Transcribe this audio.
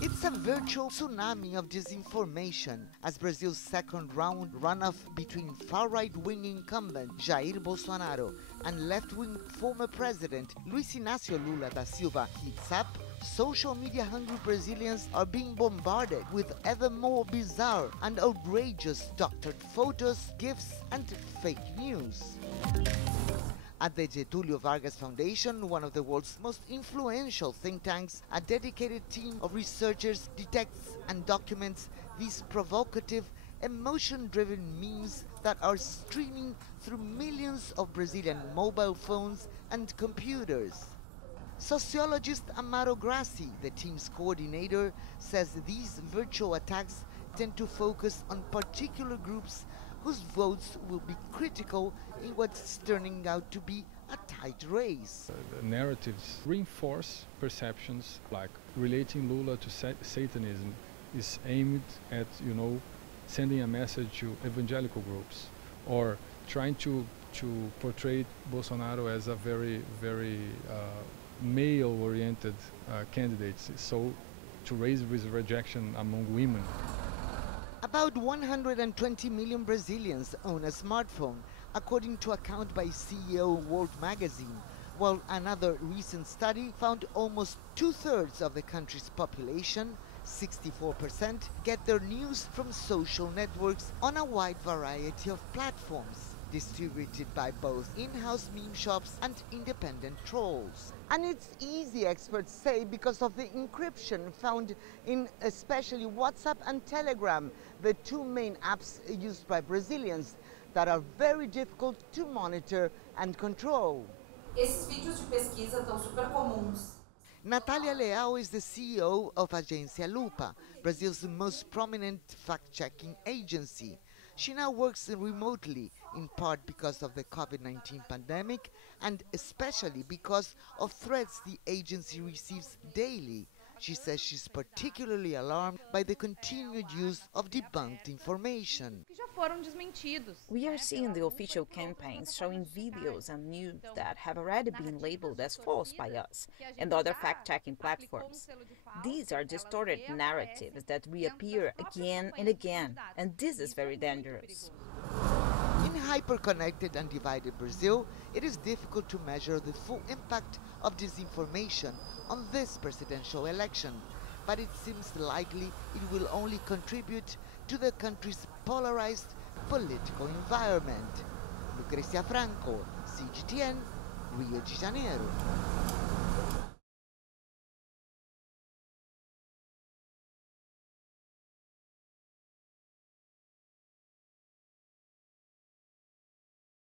It's a virtual tsunami of disinformation as Brazil's second round runoff between far-right-wing incumbent Jair Bolsonaro and left-wing former president Luiz Inácio Lula da Silva heats up. Social media-hungry Brazilians are being bombarded with ever more bizarre and outrageous doctored photos, gifs, and fake news. At the Getúlio Vargas Foundation, one of the world's most influential think tanks, a dedicated team of researchers detects and documents these provocative, emotion-driven memes that are streaming through millions of Brazilian mobile phones and computers. Sociologist Amaro Grassi, the team's coordinator, says these virtual attacks tend to focus on particular groups whose votes will be critical in what's turning out to be a tight race. The narratives reinforce perceptions like relating Lula to Satanism is aimed at, sending a message to evangelical groups, or trying to portray Bolsonaro as a very, very male-oriented candidate, so to raise rejection among women. About 120 million Brazilians own a smartphone, according to a count by CEO World Magazine, while another recent study found almost two-thirds of the country's population, 64%, get their news from social networks on a wide variety of platforms, distributed by both in-house meme shops and independent trolls. And it's easy, experts say, because of the encryption found in especially WhatsApp and Telegram, the two main apps used by Brazilians that are very difficult to monitor and control. Esses vídeos de pesquisa estão super comuns. Natalia Leal is the CEO of Agência Lupa, Brazil's most prominent fact-checking agency. She now works remotely, in part because of the COVID-19 pandemic and especially because of threats the agency receives daily. She says she's particularly alarmed by the continued use of debunked information. We are seeing the official campaigns showing videos and news that have already been labeled as false by us and other fact-checking platforms. These are distorted narratives that reappear again and again, and this is very dangerous. In hyper-connected and divided Brazil, it is difficult to measure the full impact of disinformation on this presidential election, but it seems likely it will only contribute to the country's polarized political environment. Lucrecia Franco, CGTN, Rio de Janeiro.